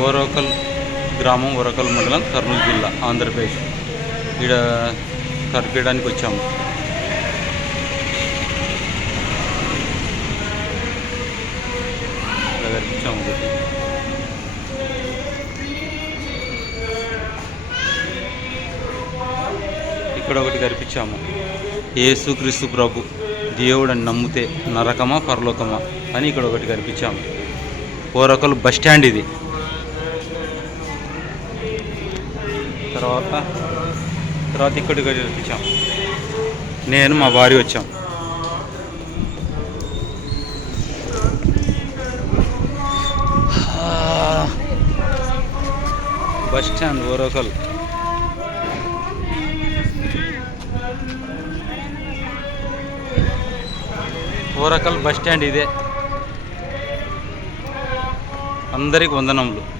Oracle గ్రామం, Oracle మండలం, కర్నూలు జిల్లా, ఆంధ్రప్రదేశ్. ఇక్కడ కరిపించడానికి వచ్చాము. ఇక్కడ కరిపించాము ఒకటి. ఇక్కడ ఒకటి కనిపించాము. యేసుక్రీస్తు ప్రభు దేవుడని నమ్మితే నరకమా పరలోకమా అని ఇక్కడ ఒకటి కనిపించాము. ఓరకల్ బస్ స్టాండ్ ఇది. తర్వాత ఇక్కడికి కనిపించాము. నేను మా భార్య వచ్చాం. Bus stand Oracle. Oracle bus stand ఇదే. అందరికి వందనములు.